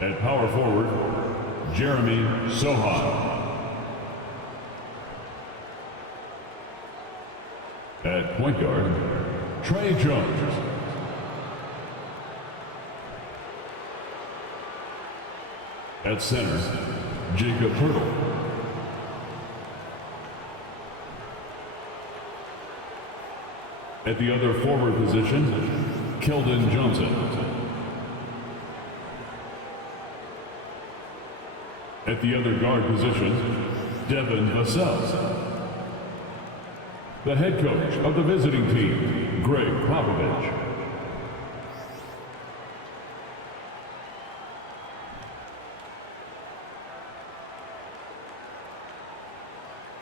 At power forward, Jeremy Sohan. At point guard, Trey Jones. At center, Jacob Hurdle. At the other forward position, Keldon Johnson. At the other guard position, Devin Vassell. The head coach of the visiting team, Greg Popovich.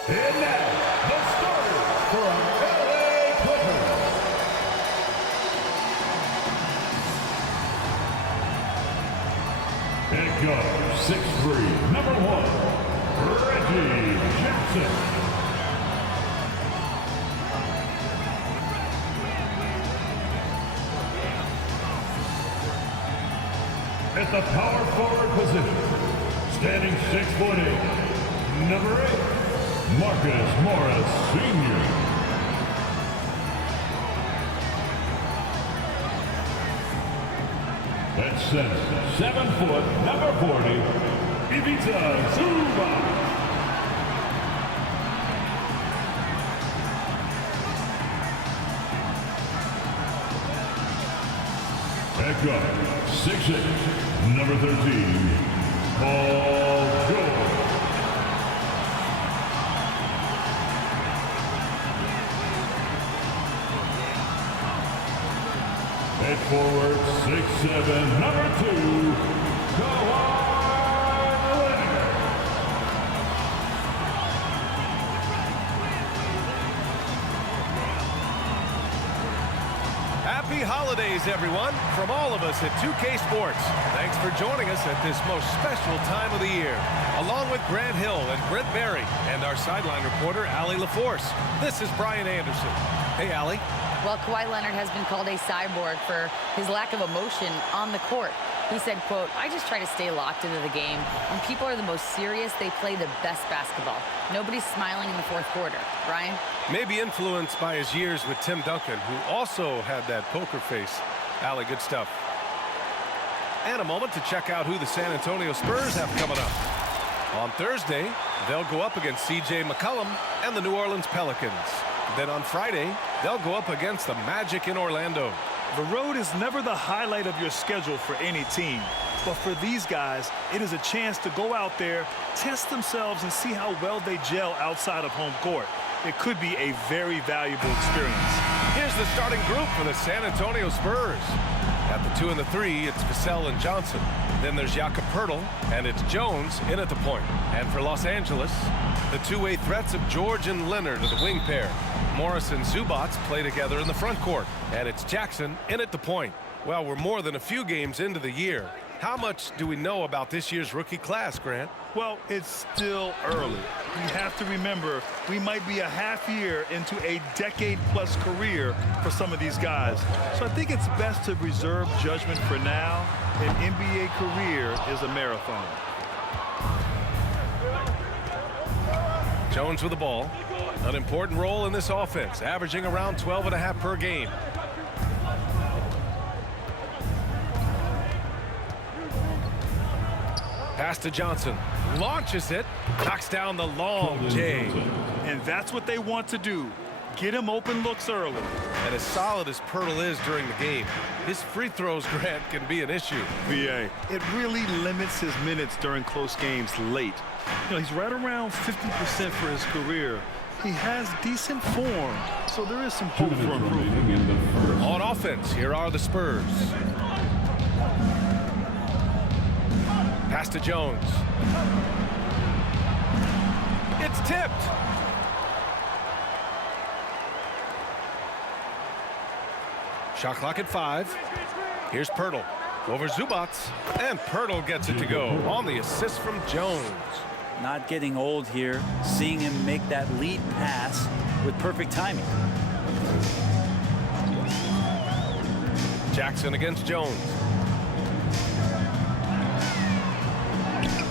And now, the starters from LA Clippers. At guard, 6'3", number 1, Reggie Jackson. At the power forward position, standing 6'8", number 8, Marcus Morris Sr. At center, 7 foot, number 40, Ivica Zubac. At guard, 6'8", number 13, Paul George. At forward, 6'7", number 2, Kawhi Leonard. Happy holidays, everyone, from all of us at 2K Sports. Thanks for joining us at this most special time of the year. Along with Grant Hill and Brent Berry and our sideline reporter, Allie LaForce, this is Brian Anderson. Hey, Allie. Well, Kawhi Leonard has been called a cyborg for his lack of emotion on the court. He said, quote, "I just try to stay locked into the game. When people are the most serious, they play the best basketball. Nobody's smiling in the fourth quarter." Brian? Maybe influenced by his years with Tim Duncan, who also had that poker face. Allie, good stuff. And a moment to check out who the San Antonio Spurs have coming up. On Thursday, they'll go up against C.J. McCollum and the New Orleans Pelicans. Then on Friday, they'll go up against the Magic in Orlando. The road is never the highlight of your schedule for any team. But for these guys, it is a chance to go out there, test themselves, and see how well they gel outside of home court. It could be a very valuable experience. Here's the starting group for the San Antonio Spurs. At the 2 and the 3, it's Vassell and Johnson. Then there's Jakob Poeltl, and it's Jones in at the point. And for Los Angeles, the two-way threats of George and Leonard are the wing pair. Morris and Zubac play together in the front court. And it's Jackson in at the point. Well, we're more than a few games into the year. How much do we know about this year's rookie class, Grant? Well, it's still early. We have to remember we might be a half year into a decade-plus career for some of these guys. So I think it's best to reserve judgment for now. An NBA career is a marathon. Jones with the ball. An important role in this offense, averaging around 12.5 per game. Pass to Johnson. Launches it. Knocks down the long J. And that's what they want to do. Get him open looks early. And as solid as Poeltl is during the game, his free throws, Grant, can be an issue. VA. It really limits his minutes during close games late. You know, he's right around 50% for his career. He has decent form, so there is some hope for improvement. On offense, here are the Spurs. Pass to Jones. It's tipped. Shot clock at 5. Here's Poeltl. Over Zubac. And Poeltl gets it to go on the assist from Jones. Not getting old here. Seeing him make that lead pass with perfect timing. Jackson against Jones.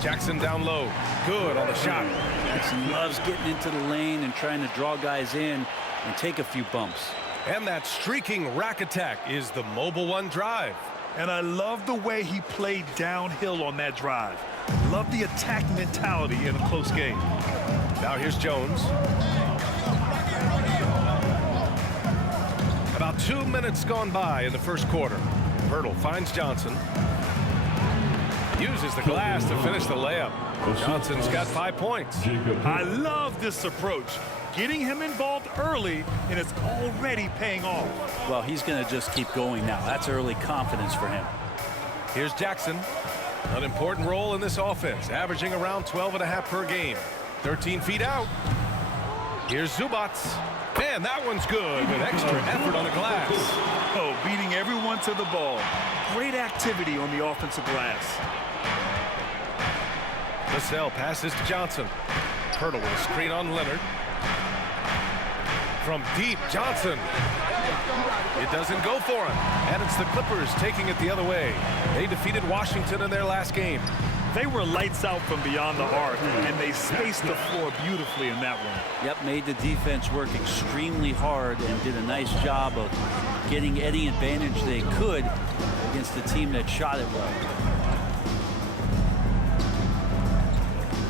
Jackson down low. Good on the shot. Jackson loves getting into the lane and trying to draw guys in and take a few bumps. And that streaking rack attack is the Mobile One drive. And I love the way he played downhill on that drive. Love the attack mentality in a close game. Now here's Jones. About 2 minutes gone by in the first quarter. Pirtle finds Johnson. Uses the glass to finish the layup. Johnson's got 5 points. I love this approach. Getting him involved early, and it's already paying off. Well, he's going to just keep going now. That's early confidence for him. Here's Jackson. An important role in this offense, averaging around 12.5 per game. 13 feet out. Here's Zubats. Man, that one's good with extra effort on the glass. Oh, beating everyone to the ball. Great activity on the offensive glass. Vassell passes to Johnson. Pirtle with a screen on Leonard. From deep, Johnson. It doesn't go for him. And it's the Clippers taking it the other way. They defeated Washington in their last game. They were lights out from beyond the arc, and they spaced the floor beautifully in that one. Yep, made the defense work extremely hard and did a nice job of getting any advantage they could against the team that shot it well.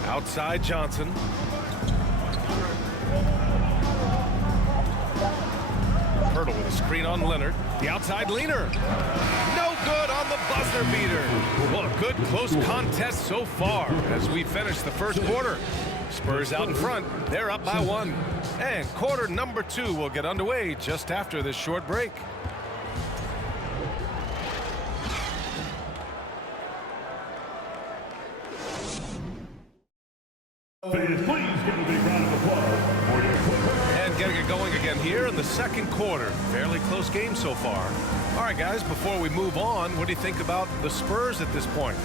Outside Johnson. Pirtle with a screen on Leonard. The outside leaner. No good on the buzzer beater. Well, a good close contest so far as we finish the first quarter. Spurs out in front. They're up by 1. And quarter number 2 will get underway just after this short break. Please give a big round of applause for your Clippers. And getting it going again here in the second quarter. Fairly close game so far. All right, guys, before we move on, what do you think about the Spurs at this point?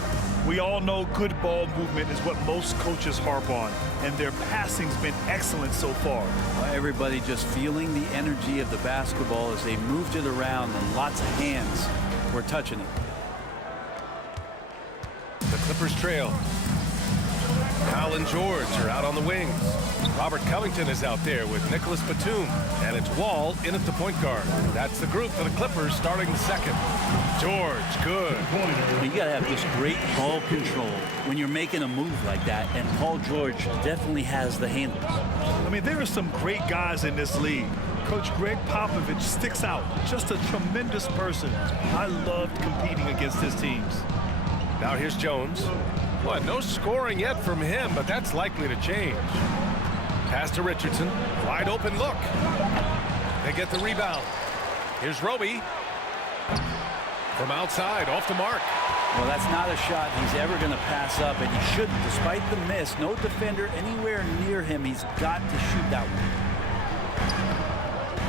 We all know good ball movement is what most coaches harp on, and their passing's been excellent so far. Well, everybody just feeling the energy of the basketball as they moved it around, and lots of hands were touching it. The Clippers trail. Kyle and George are out on the wings. Robert Covington is out there with Nicholas Batum. And it's Wall in at the point guard. That's the group for the Clippers starting the second. George, good. You got to have just great ball control when you're making a move like that. And Paul George definitely has the handles. I mean, there are some great guys in this league. Coach Greg Popovich sticks out. Just a tremendous person. I loved competing against his teams. Now here's Jones. Well, no scoring yet from him, but that's likely to change. Pass to Richardson. Wide open look. They get the rebound. Here's Roby. From outside, off the mark. Well, that's not a shot he's ever going to pass up, and he shouldn't. Despite the miss, no defender anywhere near him. He's got to shoot that one.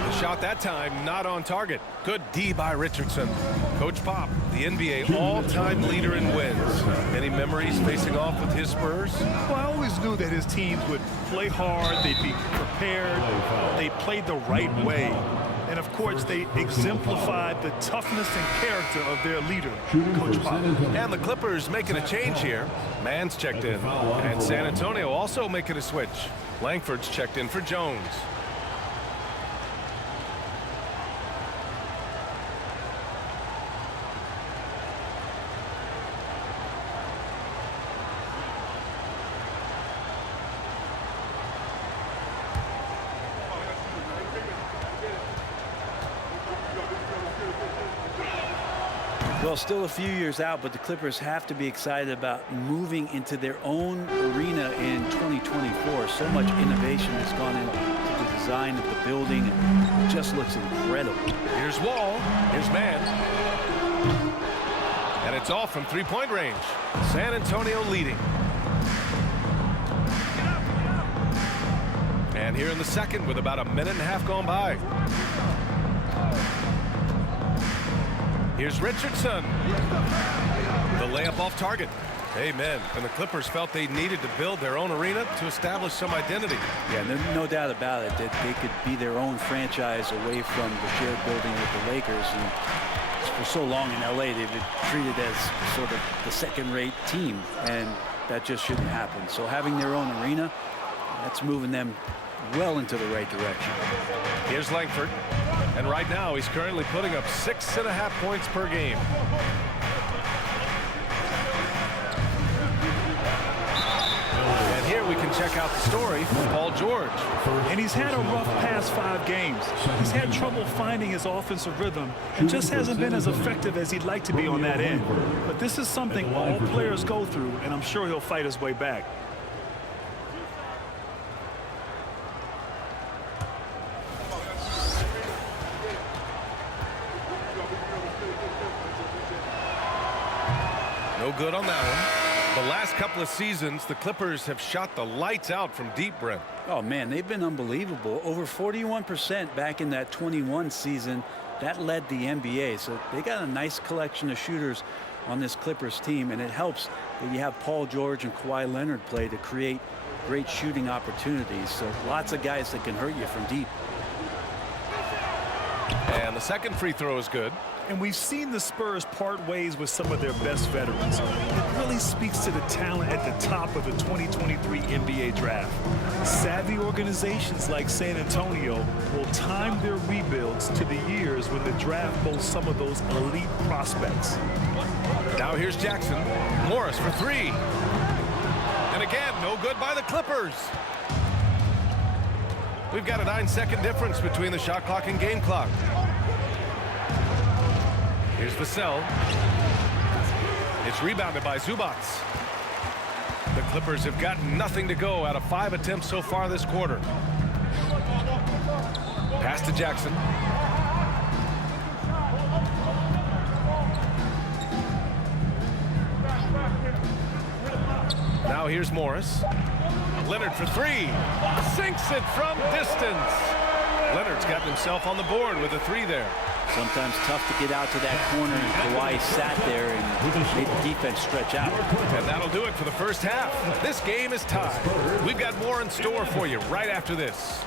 The shot that time not on target. Good D by Richardson. Coach Pop, the NBA all-time leader in wins. Any memories facing off with his Spurs? Well, I always knew that his teams would play hard, they'd be prepared, they played the right way. And of course, they exemplified the toughness and character of their leader, Coach Pop. And the Clippers making a change here. Mann's checked in. And San Antonio also making a switch. Langford's checked in for Jones. Well, still a few years out, but the Clippers have to be excited about moving into their own arena in 2024. So much innovation has gone into the design of the building, and it just looks incredible. Here's Wall. Here's Mann. And it's off from three-point range. San Antonio leading. And here in the second with about a minute and a half gone by. Here's Richardson. The layup off target. Amen. And the Clippers felt they needed to build their own arena to establish some identity. Yeah, no doubt about it that they could be their own franchise away from the shared building with the Lakers. And for so long in LA, they've been treated as sort of the second-rate team. And that just shouldn't happen. So having their own arena, that's moving them well into the right direction. Here's Langford. And right now, he's currently putting up 6.5 points per game. And here we can check out the story from Paul George. And he's had a rough past 5 games. He's had trouble finding his offensive rhythm and just hasn't been as effective as he'd like to be on that end. But this is something all players go through, and I'm sure he'll fight his way back. No good on that one. The last couple of seasons, the Clippers have shot the lights out from deep, Brent. Oh, man, they've been unbelievable. Over 41% back in that 21 season. That led the NBA. So they got a nice collection of shooters on this Clippers team, and it helps that you have Paul George and Kawhi Leonard play to create great shooting opportunities. So lots of guys that can hurt you from deep. And the second free throw is good. And we've seen the Spurs part ways with some of their best veterans. It really speaks to the talent at the top of the 2023 NBA draft. Savvy organizations like San Antonio will time their rebuilds to the years when the draft boasts some of those elite prospects. Now here's Jackson. Morris for 3. And again, no good by the Clippers. We've got a 9-second difference between the shot clock and game clock. Here's Vassell. It's rebounded by Zubac. The Clippers have got nothing to go out of 5 attempts so far this quarter. Pass to Jackson. Now here's Morris. Leonard for 3. Sinks it from distance. Leonard's gotten himself on the board with a 3 there. Sometimes tough to get out to that corner, and Kawhi sat there and made the defense stretch out. And that'll do it for the first half. This game is tied. We've got more in store for you right after this.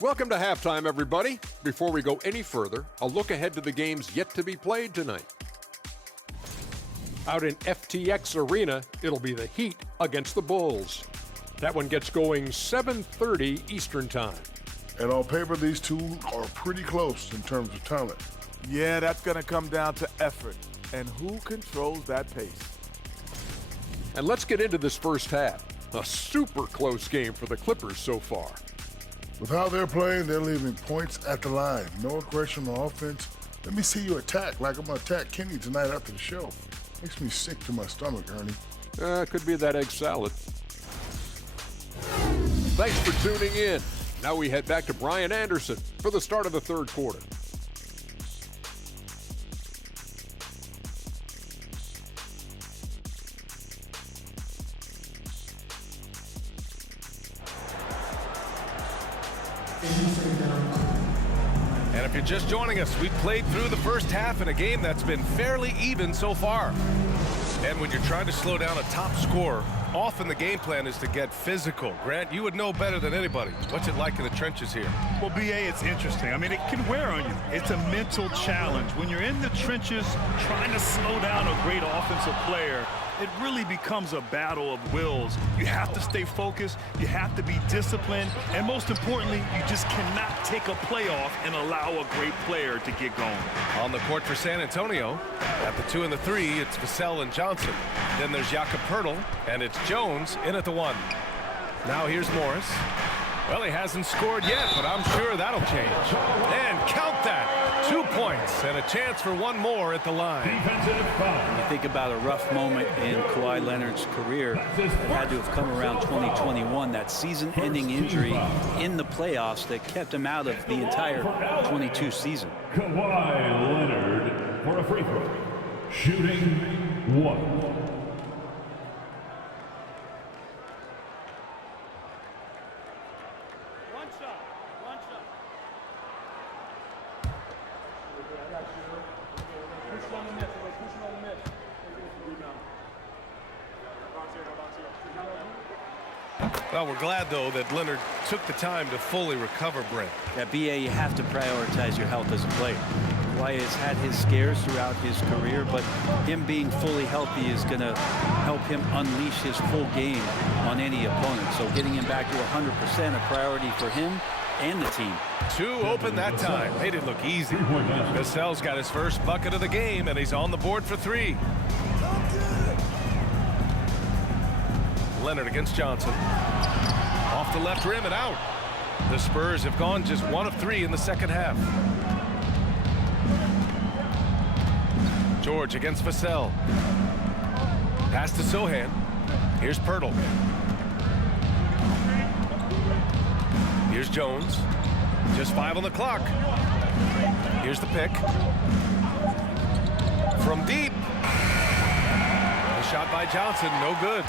Welcome to halftime, everybody. Before we go any further, a look ahead to the games yet to be played tonight. Out in FTX Arena, it'll be the Heat against the Bulls. That one gets going 7:30 Eastern Time. And on paper, these two are pretty close in terms of talent. Yeah, that's going to come down to effort and who controls that pace. And let's get into this first half. A super close game for the Clippers so far. With how they're playing, they're leaving points at the line. No aggression on offense. Let me see you attack like I'm going to attack Kenny tonight after the show. Makes me sick to my stomach, Ernie. Could be that egg salad. Thanks for tuning in. Now we head back to Brian Anderson for the start of the third quarter. And if you're just joining us, we've played through the first half in a game that's been fairly even so far. And when you're trying to slow down a top scorer, often the game plan is to get physical. Grant, you would know better than anybody. What's it like in the trenches here? Well, B.A., it's interesting. I mean, it can wear on you. It's a mental challenge. When you're in the trenches trying to slow down a great offensive player, it really becomes a battle of wills. You have to stay focused, you have to be disciplined, and most importantly, you just cannot take a play off and allow a great player to get going. On the court for San Antonio, at the 2 and the 3, it's Vassell and Johnson. Then there's Jakob Poeltl, and it's Jones in at the 1. Now here's Morris. Well, he hasn't scored yet, but I'm sure that'll change. And count that. 2 points and a chance for one more at the line. When you think about a rough moment in Kawhi Leonard's career, it had to have come around 2021, that season-ending injury in the playoffs that kept him out of the entire 22 season. Kawhi Leonard for a free throw. Shooting 1. Well, we're glad, though, that Leonard took the time to fully recover, Brent. At BA, you have to prioritize your health as a player. Kawhi has had his scares throughout his career, but him being fully healthy is going to help him unleash his full game on any opponent. So getting him back to 100% a priority for him and the team. 2 open that time. Made it look easy. Vassell's got his first bucket of the game, and he's on the board for 3. Leonard against Johnson. Off the left rim and out. The Spurs have gone just 1 of 3 in the second half. George against Vassell. Pass to Sohan. Here's Pirtle. Here's Jones. Just 5 on the clock. Here's the pick. From deep. A shot by Johnson, no good.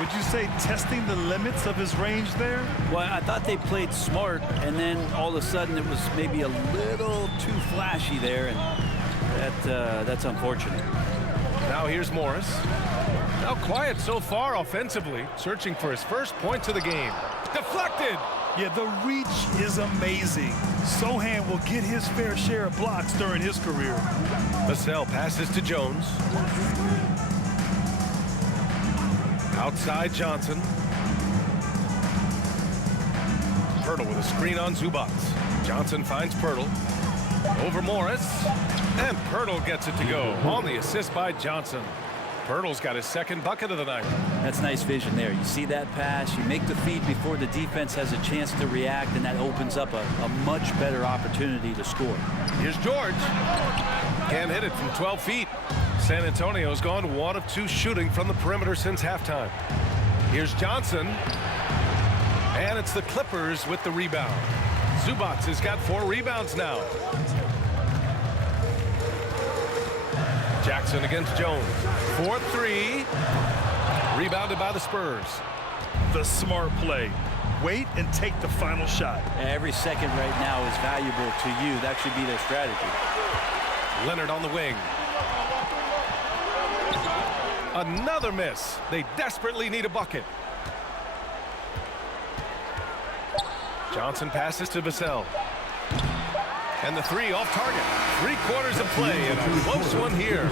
Would you say testing the limits of his range there? Well, I thought they played smart, and then all of a sudden it was maybe a little too flashy there, and that's unfortunate. Now here's Morris. Now quiet so far offensively, searching for his first points of the game. Deflected! Yeah, the reach is amazing. Sohan will get his fair share of blocks during his career. Vassell passes to Jones. Outside Johnson. Pirtle with a screen on Zubac. Johnson finds Pirtle. Over Morris. And Pirtle gets it to go on the assist by Johnson. Pirtle's got his second bucket of the night. That's nice vision there. You see that pass, you make the feed before the defense has a chance to react, and that opens up a much better opportunity to score. Here's George. Can't hit it from 12 feet. San Antonio's gone 1 of 2 shooting from the perimeter since halftime. Here's Johnson. And it's the Clippers with the rebound. Zubac has got 4 rebounds now. Jackson against Jones. 4-3. Rebounded by the Spurs. The smart play. Wait and take the final shot. Every second right now is valuable to you. That should be their strategy. Leonard on the wing. Another miss. They desperately need a bucket. Johnson passes to Vassell. And the 3 off target. 3/4 of play and a close one here.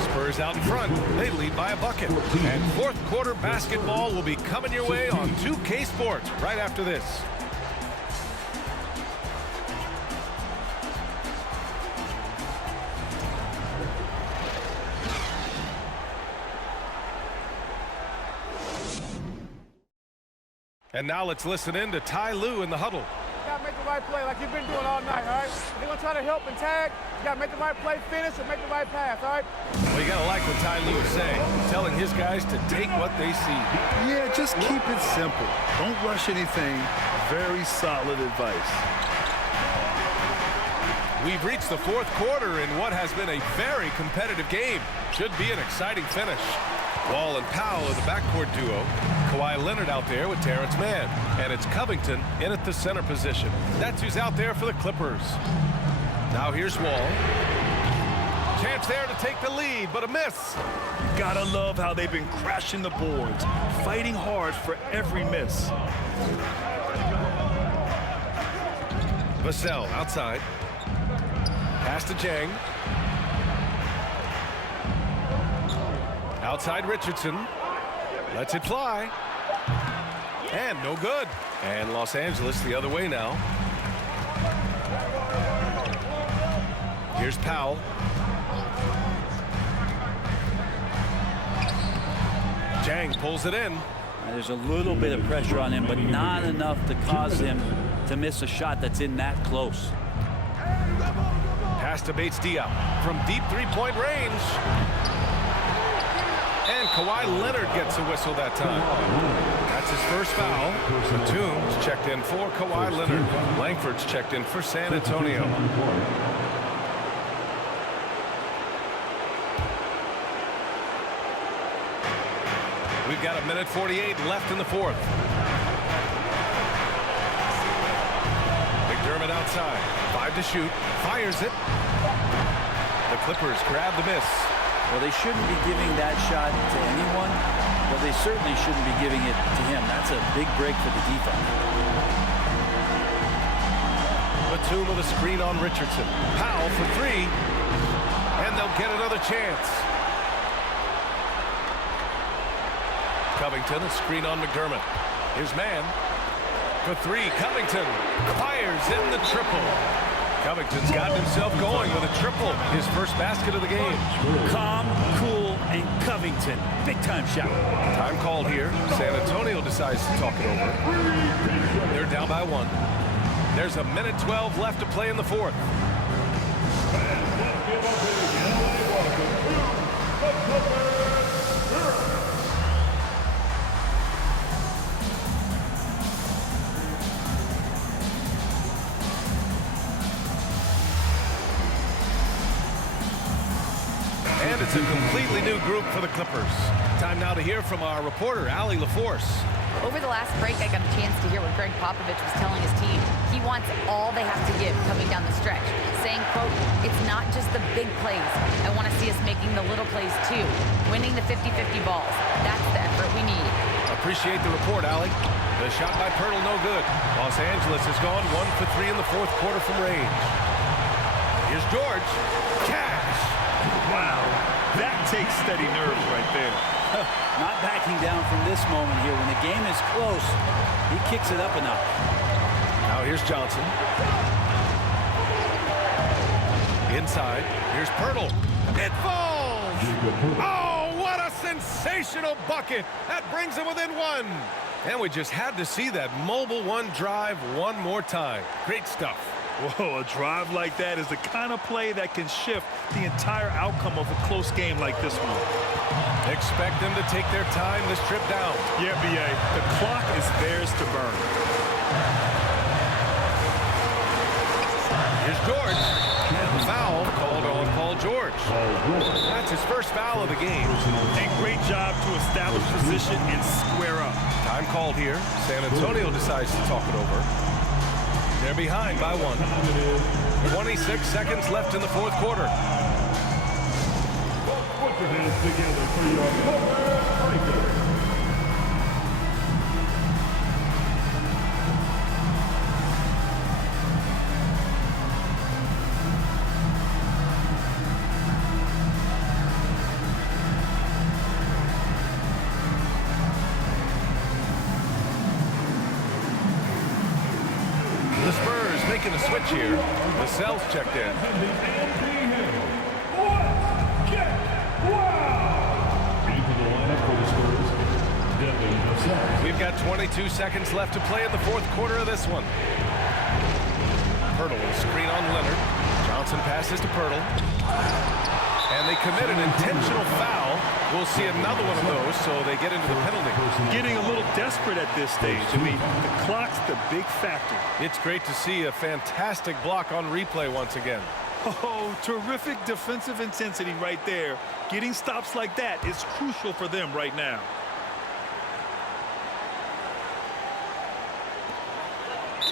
Spurs out in front. They lead by a bucket. And 4th quarter basketball will be coming your way on 2K Sports right after this. And now let's listen in to Ty Lue in the huddle. You gotta make the right play like you've been doing all night, all right? If they're gonna try to help and tag, you gotta make the right play, finish, and make the right pass, all right? Well, you gotta like what Ty Lue is saying, telling his guys to take what they see. Yeah, just keep it simple. Don't rush anything. Very solid advice. We've reached the 4th quarter in what has been a very competitive game. Should be an exciting finish. Wall and Powell are the backcourt duo. Kawhi Leonard out there with Terrence Mann. And it's Covington in at the center position. That's who's out there for the Clippers. Now here's Wall. Chance there to take the lead, but a miss. Gotta love how they've been crashing the boards, fighting hard for every miss. Vassell outside. Pass to Jang. Outside Richardson. Lets it fly. And no good. And Los Angeles the other way now. Here's Powell. Jang pulls it in. There's a little bit of pressure on him, but not enough to cause him to miss a shot that's in that close. Pass to Bates-Diop from deep 3-point range. And Kawhi Leonard gets a whistle that time. That's his first foul. Batum's checked in for Kawhi Leonard. Langford's checked in for San Antonio. We've got 1:48 left in the 4th. McDermott outside. 5 to shoot. Fires it. The Clippers grab the miss. Well, they shouldn't be giving that shot to anyone, but they certainly shouldn't be giving it to him. That's a big break for the defense. Batum with a screen on Richardson. Powell for three, and they'll get another chance. Covington, a screen on McDermott. His man for three. Covington fires in the triple. Covington's gotten himself going with a triple. His first basket of the game. Calm, cool, and Covington. Big-time shot. Time called here. San Antonio decides to talk it over. They're down by one. There's a minute 12 left to play in the fourth. And it's a completely new group for the Clippers. Time now to hear from our reporter, Allie LaForce. Over the last break, I got a chance to hear what Greg Popovich was telling his team. He wants all they have to give coming down the stretch, saying, quote, it's not just the big plays. I want to see us making the little plays too, winning the 50-50 balls. That's the effort we need. Appreciate the report, Allie. The shot by Pirtle, no good. Los Angeles has gone 1 for 3 in the fourth quarter from range. Here's George. Cash. Wow, that takes steady nerves right there. Not backing down from this moment here. When the game is close, he kicks it up a notch. Now here's Johnson. Inside. Here's Pirtle. It falls! Oh, what a sensational bucket! That brings him within one. And we just had to see that mobile one drive one more time. Great stuff. Whoa, a drive like that is the kind of play that can shift the entire outcome of a close game like this one. Expect them to take their time this trip down. Yeah, B.A., the clock is theirs to burn. Here's George. And the foul called on Paul George. That's his first foul of the game. A great job to establish position and square up. Time called here. San Antonio decides to talk it over. They're behind by one. 26 seconds left in the fourth quarter. Put your hands together for your breaker. The Spurs making a switch here. Vassell's checked in. We've got 22 seconds left to play in the fourth quarter of this one. Pirtle will screen on Leonard. Johnson passes to Pirtle. And they commit an intentional foul. We'll see another one of those, so they get into the penalty. Getting a little desperate at this stage. I mean, the clock's the big factor. It's great to see a fantastic block on replay once again. Oh, terrific defensive intensity right there. Getting stops like that is crucial for them right now.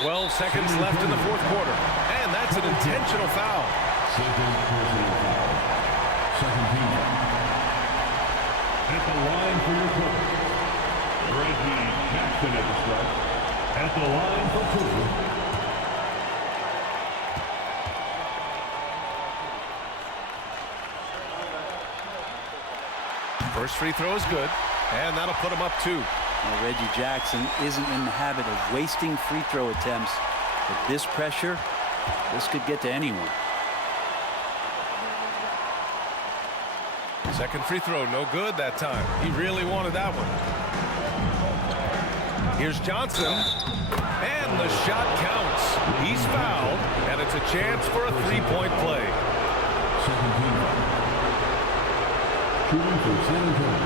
Twelve seconds left in the fourth quarter. And that's an intentional foul. Second personal foul. Second team. At the line for your coach. Reggie Jackson at the start. At the line for two. First free throw is good, and that'll put him up two. Well, Reggie Jackson isn't in the habit of wasting free throw attempts. With this pressure, this could get to anyone. Second free throw, no good that time. He really wanted that one. Here's Johnson, and the shot counts. He's fouled, and it's a chance for a three-point play. Second team. Shooting for San Antonio.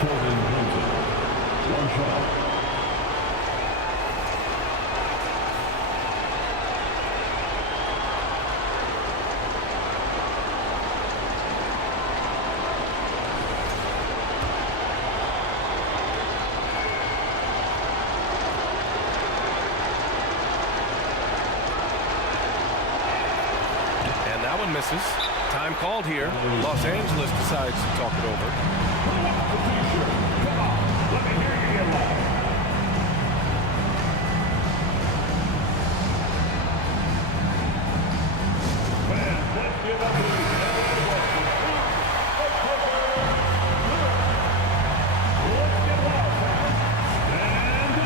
Kelvin Johnson. One shot. And that one misses. Time called here. Los Angeles decides to talk it over.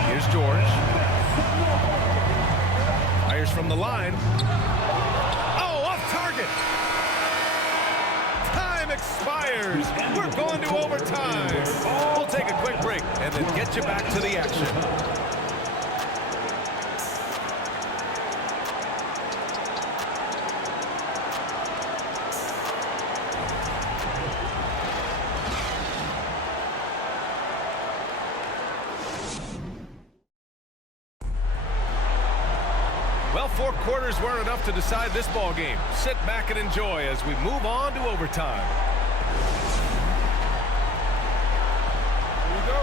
Here's George. Fires from the line. Oh, off target. Time expires. We're going to overtime. We'll take a quick break and then get you back to the action. Well, 4 quarters weren't enough to decide this ball game. Sit back and enjoy as we move on to overtime. Here we go.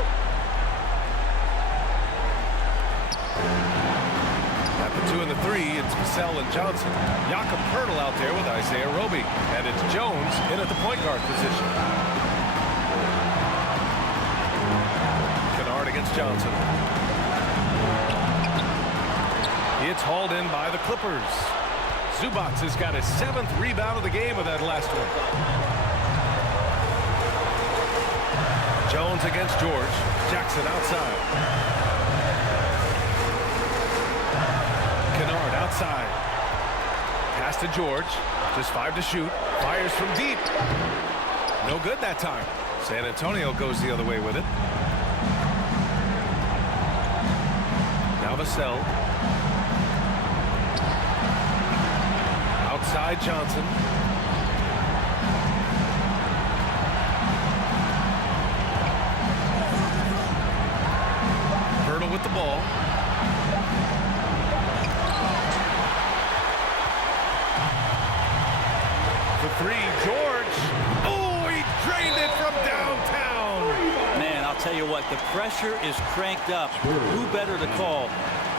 At the 2 and the 3, it's Vassell and Johnson. Jakob Pertl out there with Isaiah Roby. And it's Jones in at the point guard position. Kennard against Johnson. It's hauled in by the Clippers. Zubac has got his 7th rebound of the game with that last one. Jones against George. Jackson outside. Kennard outside. Pass to George. Just 5 to shoot. Fires from deep. No good that time. San Antonio goes the other way with it. Now Vassell. Outside Johnson. Pertl with the ball. For 3, George. Oh, he drained it from downtown. Man, I'll tell you what, the pressure is cranked up. Who better to call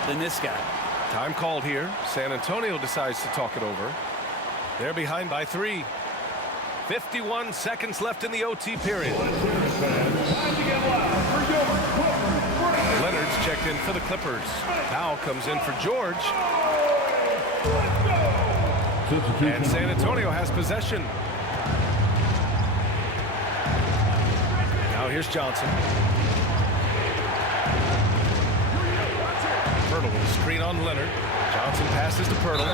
than this guy? Time called here. San Antonio decides to talk it over. They're behind by 3. 51 seconds left in the OT period. Leonard's checked in for the Clippers. Powell comes in for George. And San Antonio has possession. Now here's Johnson. Pertl with a screen on Leonard. Johnson passes to Pertl.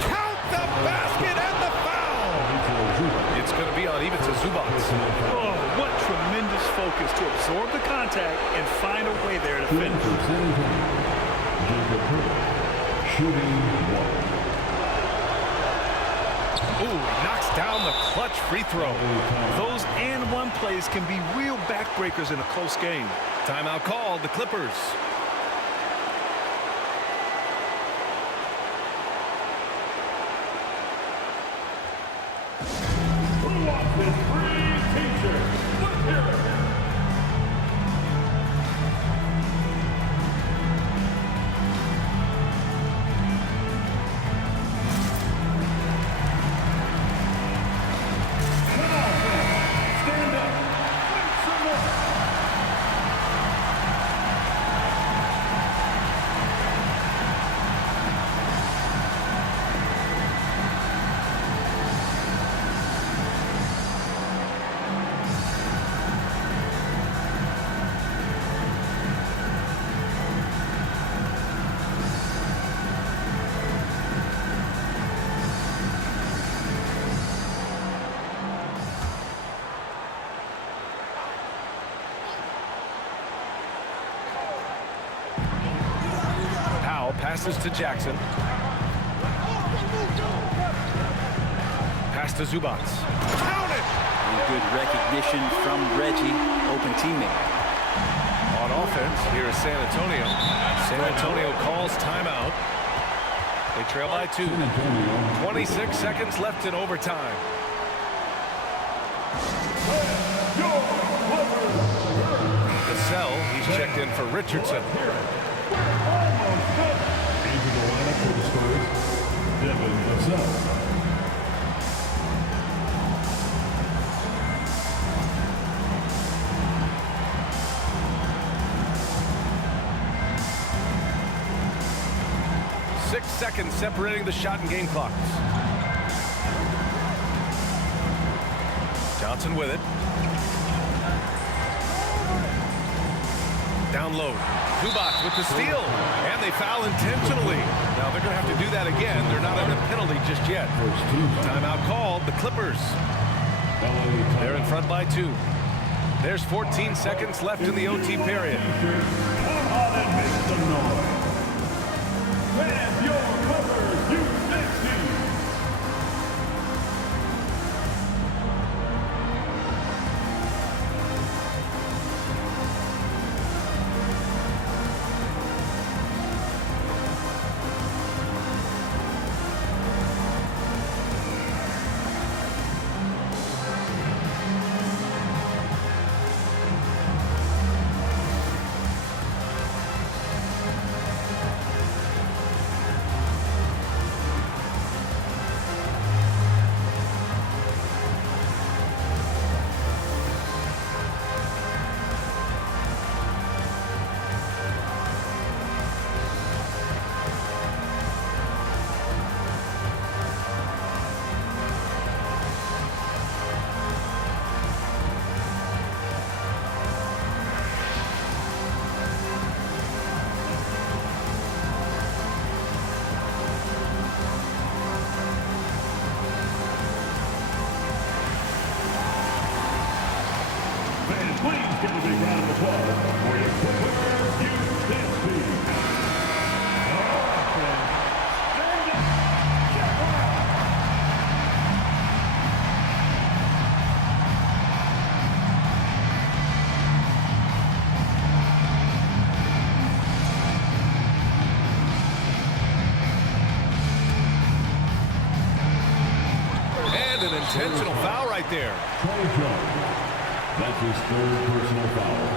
Count the basket and the foul! It's going to be on even to Zubac. Oh, what tremendous focus to absorb the contact and find a way there to finish. Shooting 1. Ooh, knocks down the clutch free throw. Those and one plays can be real backbreakers in a close game. Timeout called, the Clippers. Passes to Jackson. Pass to Zubac. Count it! Good recognition from Reggie, open teammate. On offense, here is San Antonio. San Antonio calls timeout. They trail by 2. 26 seconds left in overtime. Vassell, he's checked in for Richardson. Into the lineup for the Spurs, Devin Vassell. 6 seconds separating the shot and game clocks. Johnson with it. Down low. Zubac with the steal. And they foul intentionally. Now they're going to have to do that again. They're not under penalty just yet. Timeout called. The Clippers. They're in front by 2. There's 14 seconds left in the OT period. Please give a big round of applause for your Clippers Houston team. And an intentional foul right there. That's his 3rd personal foul.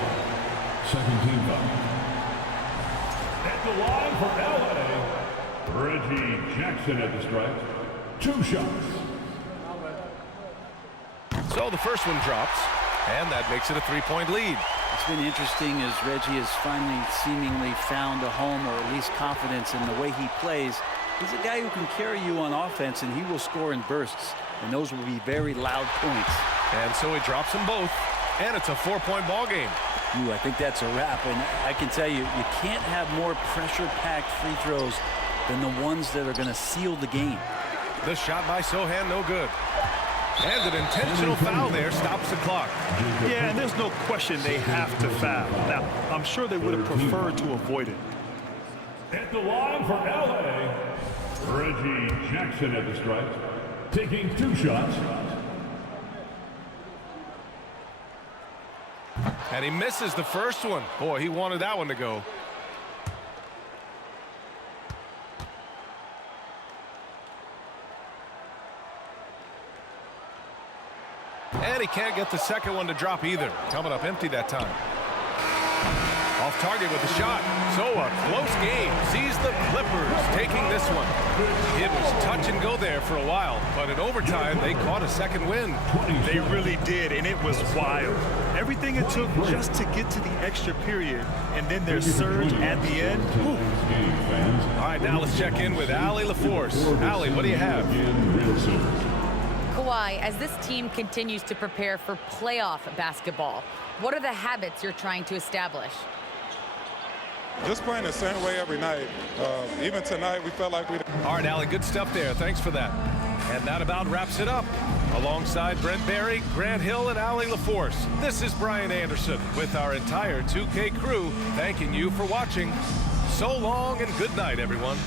2nd team foul. At the line for LA, Reggie Jackson at the strike. 2 shots. So the first one drops, and that makes it a 3-point lead. It's been interesting as Reggie has finally seemingly found a home, or at least confidence in the way he plays. He's a guy who can carry you on offense, and he will score in bursts, and those will be very loud points. And so he drops them both, and it's a 4-point ball game. Ooh, I think that's a wrap, and I can tell you, you can't have more pressure-packed free throws than the ones that are going to seal the game. The shot by Sohan, no good. And an intentional foul there stops the clock. Yeah, and there's no question they have to foul. Now, I'm sure they would have preferred to avoid it. At the line for LA, Reggie Jackson at the strike, taking 2 shots. And he misses the first one. Boy, he wanted that one to go. And he can't get the second one to drop either. Coming up empty that time. Off target with the shot. So a close game sees the Clippers taking this one. It was touch and go there for a while, but in overtime they caught a second win. They really did, and it was wild. Everything it took just to get to the extra period, and then their surge at the end. Ooh. All right, now let's check in with Allie LaForce. Allie, what do you have? Kawhi, as this team continues to prepare for playoff basketball, what are the habits you're trying to establish? Just playing the same way every night. Even tonight, we felt like we... All right, Allie, good stuff there. Thanks for that. And that about wraps it up. Alongside Brent Barry, Grant Hill, and Allie LaForce, this is Brian Anderson with our entire 2K crew thanking you for watching. So long and good night, everyone.